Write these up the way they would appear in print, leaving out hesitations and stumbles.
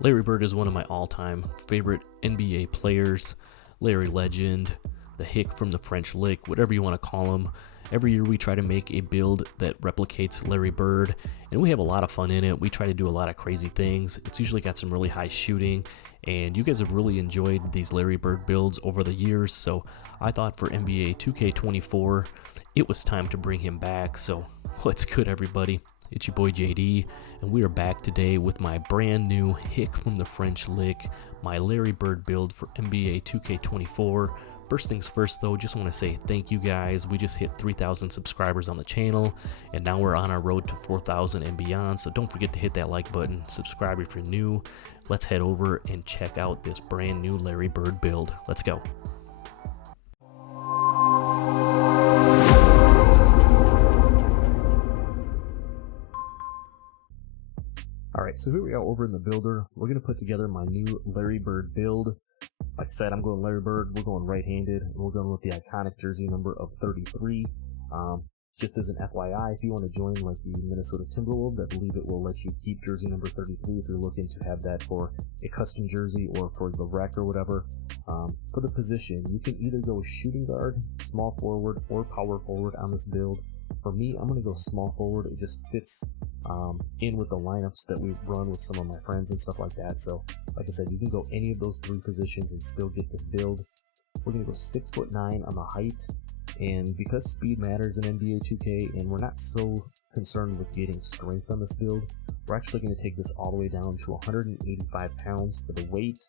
Larry Bird is one of my all-time favorite NBA players. Larry Legend, the Hick from the French Lick, whatever you want to call him. Every year we try to make a build that replicates Larry Bird, and we have a lot of fun in it. We try to do a lot of crazy things. It's usually got some really high shooting, and you guys have really enjoyed these Larry Bird builds over the years, so I thought for NBA 2K24, it was time to bring him back. So what's good, everybody? It's your boy JD, and we are back today with my brand new Hick from the French Lick, my Larry Bird build for NBA 2K24. First things first though, just want to say thank you guys. We just hit 3,000 subscribers on the channel, and now we're on our road to 4,000 and beyond, so don't forget to hit that like button, subscribe if you're new. Let's head over and check out this brand new Larry Bird build. Let's go. Alright, so here we are over in the builder. We're going to put together my new Larry Bird build. Like I said, I'm going Larry Bird. We're going right-handed, and we're going with the iconic jersey number of 33. Just as an FYI, if you want to join like the Minnesota Timberwolves, I believe it will let you keep jersey number 33 if you're looking to have that for a custom jersey or for the rec or whatever. For the position, you can either go shooting guard, small forward, or power forward on this build. For me, I'm going to go small forward. It just fits in with the lineups that we run with some of my friends and stuff like that. So, like I said, you can go any of those three positions and still get this build. We're going to go 6'9" on the height, and because speed matters in NBA 2K, and we're not so concerned with getting strength on this build, we're actually going to take this all the way down to 185 pounds for the weight.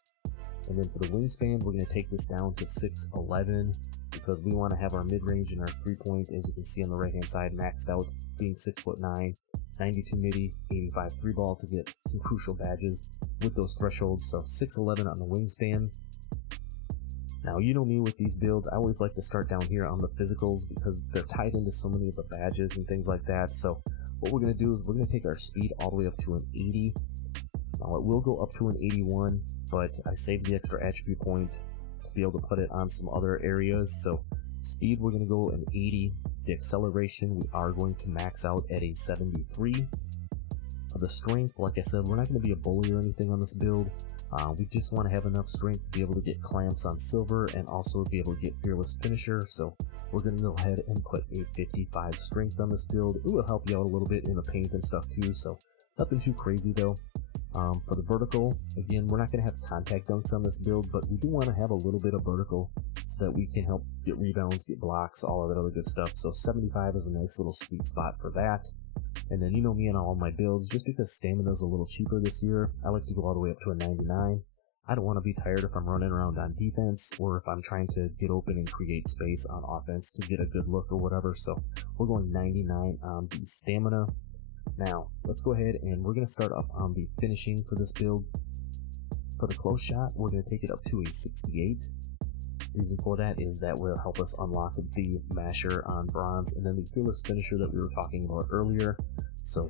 And then for the wingspan, we're going to take this down to 6'11", because we want to have our mid-range and our three-point, as you can see on the right-hand side, maxed out, being 6'9", 92 midi, 85 3-ball to get some crucial badges with those thresholds. So 6'11" on the wingspan. Now, you know me with these builds, I always like to start down here on the physicals because they're tied into so many of the badges and things like that. So what we're going to do is we're going to take our speed all the way up to an 80. Now, it will go up to an 81, but I saved the extra attribute point to be able to put it on some other areas. So speed, we're going to go an 80. The acceleration, we are going to max out at a 73. For the strength, like I said, we're not going to be a bully or anything on this build. We just want to have enough strength to be able to get clamps on silver and also be able to get fearless finisher. So we're going to go ahead and put a 55 strength on this build. It will help you out a little bit in the paint and stuff too, so nothing too crazy though. For the vertical, again, we're not going to have contact dunks on this build, but we do want to have a little bit of vertical so that we can help get rebounds, get blocks, all of that other good stuff. So 75 is a nice little sweet spot for that. And then you know me and all my builds, just because stamina is a little cheaper this year, I like to go all the way up to a 99. I don't want to be tired if I'm running around on defense or if I'm trying to get open and create space on offense to get a good look or whatever. So we're going 99 on the stamina. Now, let's go ahead and we're going to start up on the finishing for this build. For the close shot, we're going to take it up to a 68. The reason for that is that will help us unlock the masher on bronze and then the fearless finisher that we were talking about earlier. So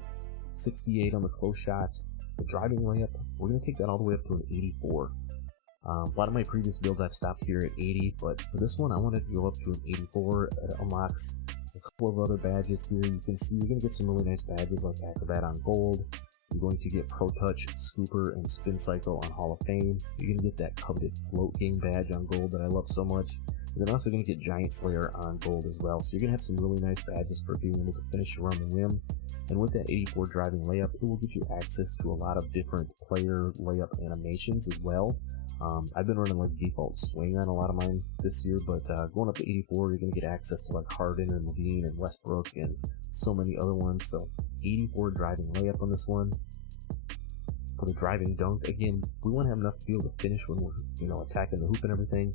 68 on the close shot. The driving layup, we're going to take that all the way up to an 84. A lot of my previous builds I've stopped here at 80, but for this one I wanted to go up to an 84. It unlocks a couple of other badges here. You can see you're going to get some really nice badges like Acrobat on gold. You're going to get Pro Touch, Scooper, and Spin Cycle on Hall of Fame. You're going to get that coveted Float Game badge on gold that I love so much. And then also going to get Giant Slayer on gold as well. So you're going to have some really nice badges for being able to finish around the rim. And with that 84 driving layup, it will get you access to a lot of different player layup animations as well. I've been running like default swing on a lot of mine this year, but going up to 84, you're going to get access to like Harden and Levine and Westbrook and so many other ones. So 84 driving layup on this one. For the driving dunk, again, we want to have enough to be able to finish when we're, attacking the hoop and everything.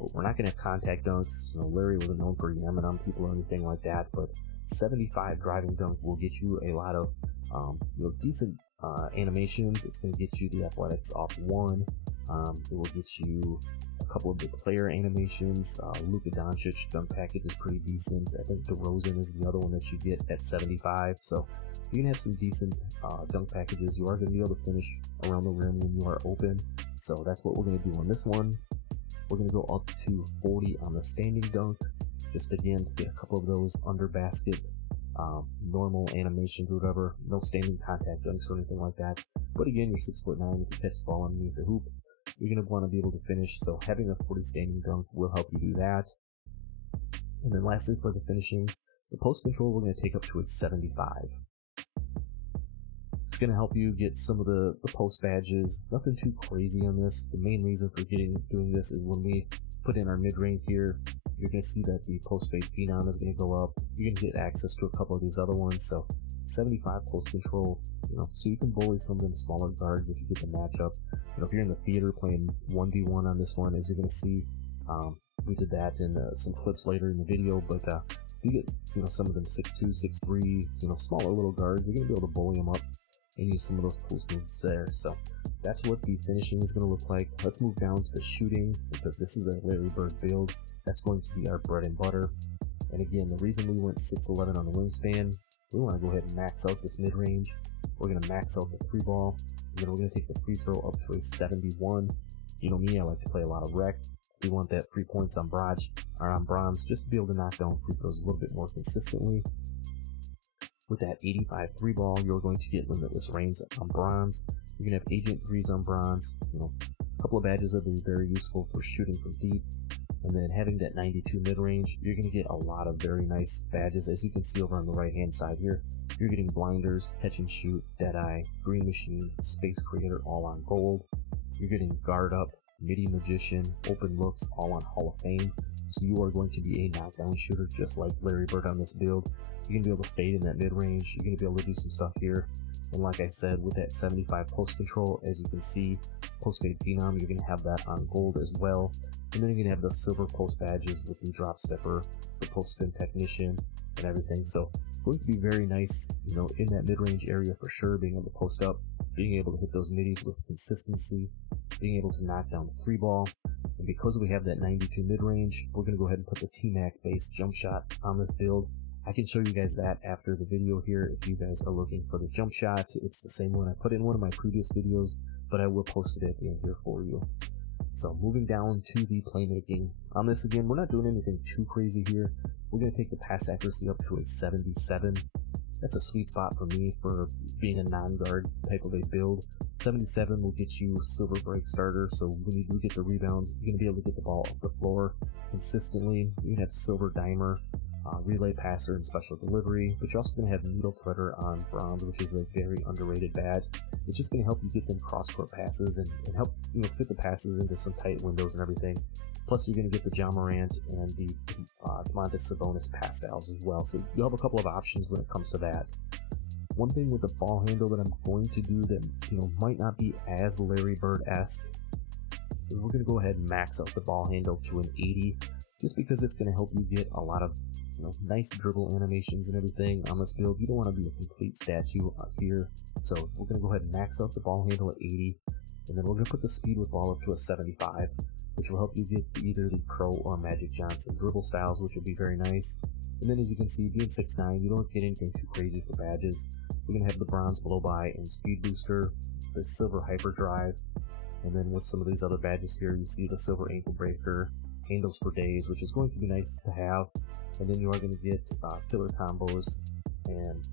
But we're not going to have contact dunks. Larry wasn't known for yamming on people or anything like that. But 75 driving dunk will get you a lot of decent animations. It's going to get you the athletics off 1. It will get you a couple of the player animations. Luka Doncic dunk package is pretty decent. I think DeRozan is the other one that you get at 75. So you're going to have some decent dunk packages. You are going to be able to finish around the rim when you are open. So that's what we're going to do on this one. We're going to go up to 40 on the standing dunk. Just again to get a couple of those under basket normal animations or whatever, no standing contact dunks or anything like that. But again, you're 6'9", if you catch the ball underneath the hoop, you're going to want to be able to finish, so having a 40 standing dunk will help you do that. And then lastly, for the finishing, the post control we're going to take up to a 75. It's going to help you get some of the post badges. Nothing too crazy on this. The main reason for doing this is when we put in our mid-range here, you're going to see that the post fade phenom is going to go up. You're going to get access to a couple of these other ones, so 75 post control, so you can bully some of them smaller guards if you get the matchup. If you're in the theater playing 1v1 on this one, as you're going to see, we did that in some clips later in the video, but you get some of them 6'2", 6'3", smaller little guards, you're going to be able to bully them up and use some of those post moves there. So that's what the finishing is going to look like. Let's move down to the shooting, because this is a Larry Bird build. That's going to be our bread and butter. And again, the reason we went 6'11" on the wingspan, we want to go ahead and max out this mid-range. We're going to max out the 3-ball, and then we're going to take the free throw up to a 71. You know me, I like to play a lot of rec. We want that 3 points on bronze, just to be able to knock down free throws a little bit more consistently. With that 85 3-ball, you're going to get limitless range on bronze. You're going to have agent 3s on bronze. A couple of badges that will be very useful for shooting from deep. And then having that 92 mid-range, you're going to get a lot of very nice badges. As you can see over on the right-hand side here, you're getting blinders, catch and shoot, deadeye, green machine, space creator, all on gold. You're getting guard up, midi magician, open looks, all on Hall of Fame. So you are going to be a knockdown shooter, just like Larry Bird on this build. You're going to be able to fade in that mid-range. You're going to be able to do some stuff here. And like I said, with that 75 post control, as you can see, post fade phenom, you're going to have that on gold as well. And then you're going to have the silver post badges with the drop stepper, the post spin technician, and everything. So going to be very nice, in that mid-range area for sure, being able to post up, being able to hit those middies with consistency, being able to knock down the 3-ball. And because we have that 92 mid-range, we're going to go ahead and put the T-Mac based jump shot on this build. I can show you guys that after the video here if you guys are looking for the jump shot. It's the same one I put in one of my previous videos, but I will post it at the end here for you. So moving down to the playmaking. On this again, we're not doing anything too crazy here. We're going to take the pass accuracy up to a 77. That's a sweet spot for me for being a non-guard type of a build. 77 will get you silver break starter, so when you do get the rebounds, you're going to be able to get the ball up the floor consistently. You can have silver dimer, relay passer, and special delivery, but you're also going to have needle threader on bronze, which is a very underrated badge. It's just going to help you get them cross-court passes and help fit the passes into some tight windows and everything. Plus, you're going to get the Ja Morant and the Domantas Sabonis pass styles as well, so you'll have a couple of options when it comes to that. One thing with the ball handle that I'm going to do that might not be as Larry Bird-esque is we're going to go ahead and max out the ball handle to an 80, just because it's going to help you get a lot of nice dribble animations and everything on this build. You don't want to be a complete statue here, so we're going to go ahead and max out the ball handle at 80, and then we're going to put the speed with ball up to a 75, which will help you get either the Pro or Magic Johnson dribble styles, which will be very nice. And then as you can see, being 6'9", you don't get anything too crazy for badges. We're going to have the bronze blow by and speed booster, the silver hyperdrive, and then with some of these other badges here, you see the silver ankle breaker, handles for days, which is going to be nice to have. And then you are going to get killer combos and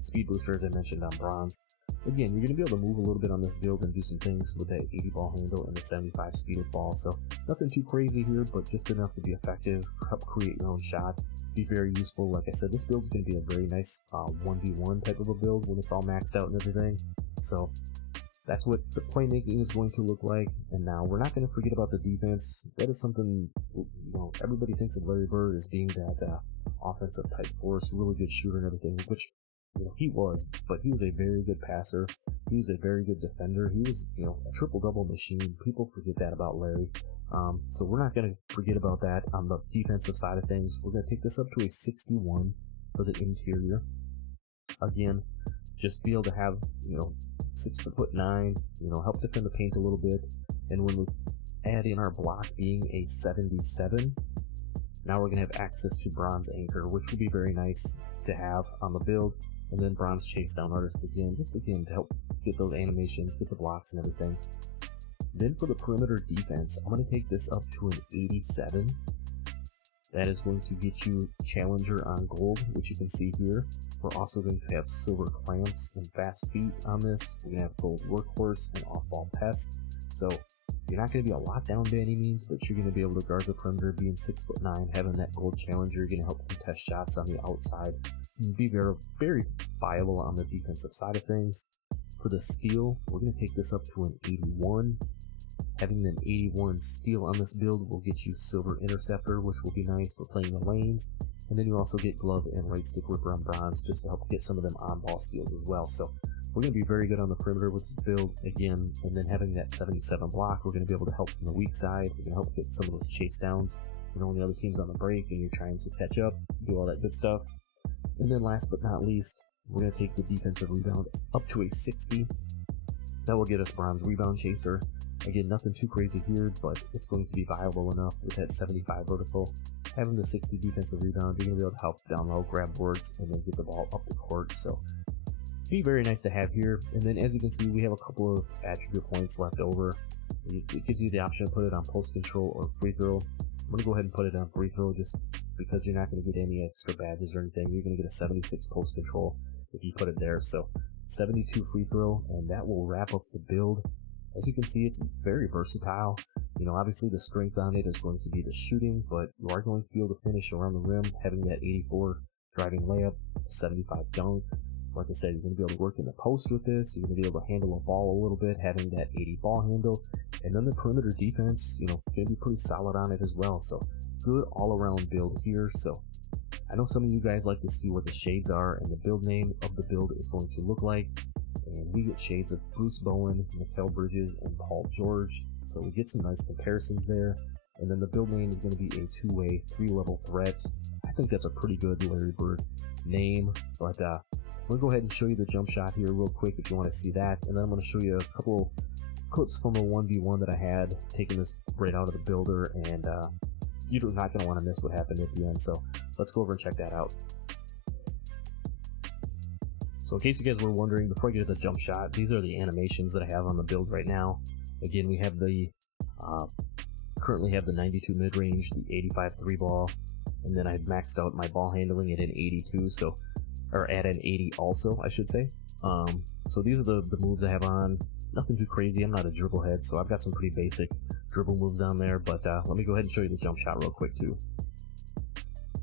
speed booster, as I mentioned, on bronze. Again, you're going to be able to move a little bit on this build and do some things with that 80 ball handle and the 75 speed of ball. So nothing too crazy here, but just enough to be effective, help create your own shot, be very useful. Like I said, this build is going to be a very nice 1v1 type of a build when it's all maxed out and everything. So that's what the playmaking is going to look like. And now we're not going to forget about the defense. That is something, everybody thinks of Larry Bird as being that offensive type force, really good shooter and everything, which he was, but he was a very good passer. He was a very good defender. He was, a triple-double machine. People forget that about Larry. So we're not going to forget about that on the defensive side of things. We're going to take this up to a 61 for the interior. Again, just be able to have, 6'9", help defend the paint a little bit. And when we add in our block being a 77, now we're going to have access to bronze anchor, which would be very nice to have on the build. And then bronze chase down artist again, to help get those animations, get the blocks and everything. Then for the perimeter defense, I'm going to take this up to an 87. That is going to get you Challenger on gold, which you can see here. We're also going to have silver clamps and fast feet on this. We're going to have gold workhorse and off-ball pest. So you're not going to be a lockdown by any means, but you're going to be able to guard the perimeter. Being 6'9", having that gold Challenger, you're going to help contest shots on the outside and be very, very viable on the defensive side of things. For the steal, we're going to take this up to an 81. Having an 81 steal on this build will get you silver interceptor, which will be nice for playing the lanes. And then you also get glove and right stick ripper on bronze just to help get some of them on-ball steals as well. So we're going to be very good on the perimeter with this build again. And then having that 77 block, we're going to be able to help from the weak side. We're going to help get some of those chase downs. You know, when the other team's on the break and you're trying to catch up, do all that good stuff. And then last but not least, we're going to take the defensive rebound up to a 60. That will get us bronze rebound chaser. Again, nothing too crazy here, but it's going to be viable enough with that 75 vertical. Having the 60 defensive rebound, you're going to be able to help down low, grab boards, and then get the ball up the court. So, be very nice to have here. And then as you can see, we have a couple of attribute points left over. It gives you the option to put it on post control or free throw. I'm going to go ahead and put it on free throw just because you're not going to get any extra badges or anything. You're going to get a 76 post control if you put it there. So, 72 free throw, and that will wrap up the build. As you can see, it's very versatile. You know, obviously the strength on it is going to be the shooting, but you are going to be able to finish around the rim, having that 84 driving layup, 75 dunk. Like I said, you're going to be able to work in the post with this. You're going to be able to handle a ball a little bit, having that 80 ball handle. And then the perimeter defense, you know, going to be pretty solid on it as well. So good all-around build here. So I know some of you guys like to see what the shades are, and the build name of the build is going to look like. And we get shades of Bruce Bowen, Mikal Bridges, and Paul George. So we get some nice comparisons there. And then the build name is going to be a two-way, three-level threat. I think that's a pretty good Larry Bird name. But I'm going to go ahead and show you the jump shot here real quick if you want to see that. And then I'm going to show you a couple clips from a 1v1 that I had, taking this right out of the builder. And you're not going to want to miss what happened at the end. So let's go over and check that out. So in case you guys were wondering, before I get to the jump shot, these are the animations that I have on the build right now. Again, we have the, currently have the 92 mid-range, the 85 3-ball, and then I've maxed out my ball handling at an 82, so, or at an 80 also, I should say. So these are the moves I have on. Nothing too crazy, I'm not a dribble head, so I've got some pretty basic dribble moves on there, but let me go ahead and show you the jump shot real quick too.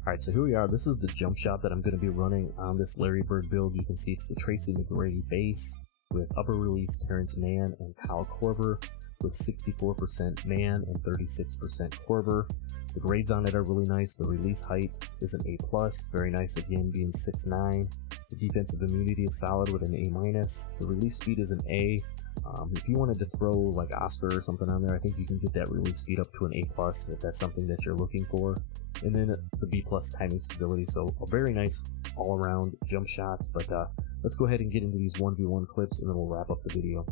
Alright, so here we are. This is the jump shot that I'm going to be running on this Larry Bird build. You can see it's the Tracy McGrady base with upper release Terrence Mann and Kyle Korver with 64% Mann and 36% Korver. The grades on it are really nice. The release height is an A+, very nice again, being 6'9". The defensive immunity is solid with an A-. The release speed is an A. If you wanted to throw like Oscar or something on there, I think you can get that release speed up to an A+ if that's something that you're looking for. And then the B+ timing stability, so a very nice all-around jump shot. But let's go ahead and get into these 1v1 clips, and then we'll wrap up the video.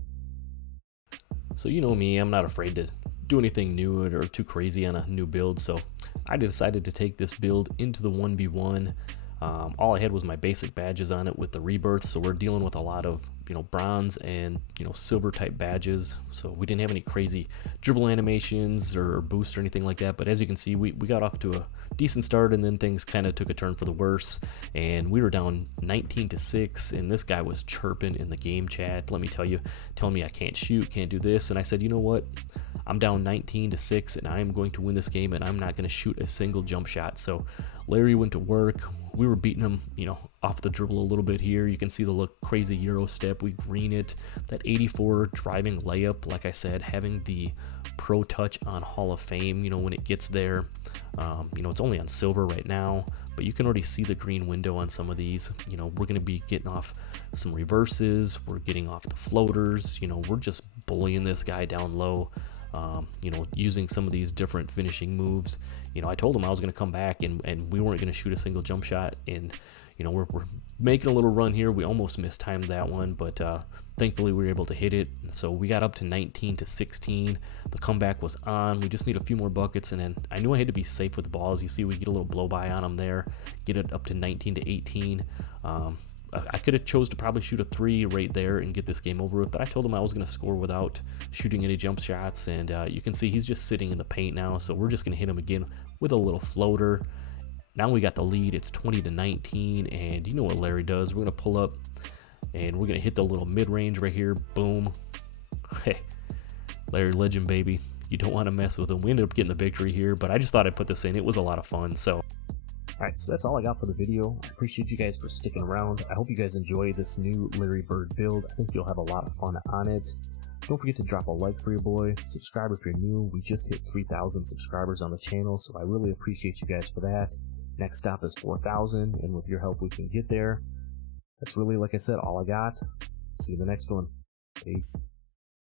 So you know me, I'm not afraid to do anything new or too crazy on a new build, so I decided to take this build into the 1v1. All I had was my basic badges on it with the rebirth, so we're dealing with a lot of, you know, bronze and, you know, silver type badges. So we didn't have any crazy dribble animations or boost or anything like that, but as you can see, we got off to a decent start, and then things kind of took a turn for the worse, and we were down 19-6, and this guy was chirping in the game chat, let me tell you, telling me I can't shoot, can't do this, and I said, you know what, I'm down 19-6, and I'm going to win this game, and I'm not going to shoot a single jump shot. So Larry went to work. We were beating him, you know, off the dribble a little bit here. You can see the look crazy Euro step. We green it. That 84 driving layup, like I said, having the pro touch on Hall of Fame, you know, when it gets there. You know, it's only on silver right now, but you can already see the green window on some of these. You know, we're going to be getting off some reverses. We're getting off the floaters. You know, we're just bullying this guy down low. You know, using some of these different finishing moves. You know, I told him I was going to come back and we weren't going to shoot a single jump shot, and you know, we're making a little run here. We almost mistimed that one, but thankfully we were able to hit it. So we got up to 19-16. The comeback was on. We just need a few more buckets, and then I knew I had to be safe with the ball. As you see, we get a little blow by on them there, get it up to 19-18. I could have chose to probably shoot a 3 right there and get this game over with, but I told him I was going to score without shooting any jump shots, and you can see he's just sitting in the paint now, so we're just going to hit him again with a little floater. Now we got the lead. It's 20-19, and you know what Larry does. We're going to pull up, and we're going to hit the little mid-range right here. Boom. Hey, Larry Legend, baby. You don't want to mess with him. We ended up getting the victory here, but I just thought I'd put this in. It was a lot of fun. So, alright, so that's all I got for the video. I appreciate you guys for sticking around. I hope you guys enjoy this new Larry Bird build. I think you'll have a lot of fun on it. Don't forget to drop a like for your boy. Subscribe if you're new. We just hit 3,000 subscribers on the channel, so I really appreciate you guys for that. Next stop is 4,000, and with your help we can get there. That's really, like I said, all I got. See you in the next one. Peace.